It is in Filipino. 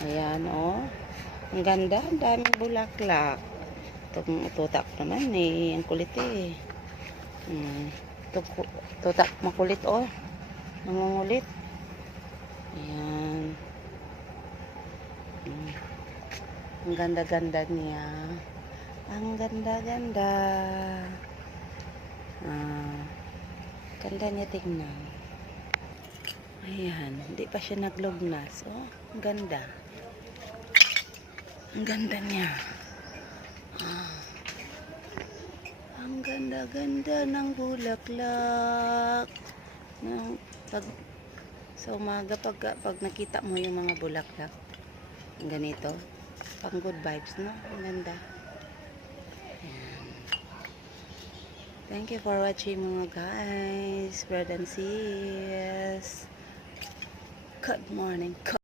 Ayan, oh. Ang ganda. Ang daming bulaklak. Tutak naman eh. Ang kulit eh. Tutak makulit, oh. Nangungulit. Ayan. Ang ganda-ganda niya. Ang ganda-ganda. Ganda niya tingnan. Ayan. Hindi pa siya naglugnas. Oh, ang ganda. Ang ganda niya. Ang ganda-ganda ng bulaklak. Sa umaga pag nakita mo yung mga bulaklak ganito, pang good vibes, no? Ang ganda. Ayan. Thank you for watching mga guys, brothers and sis. Good morning.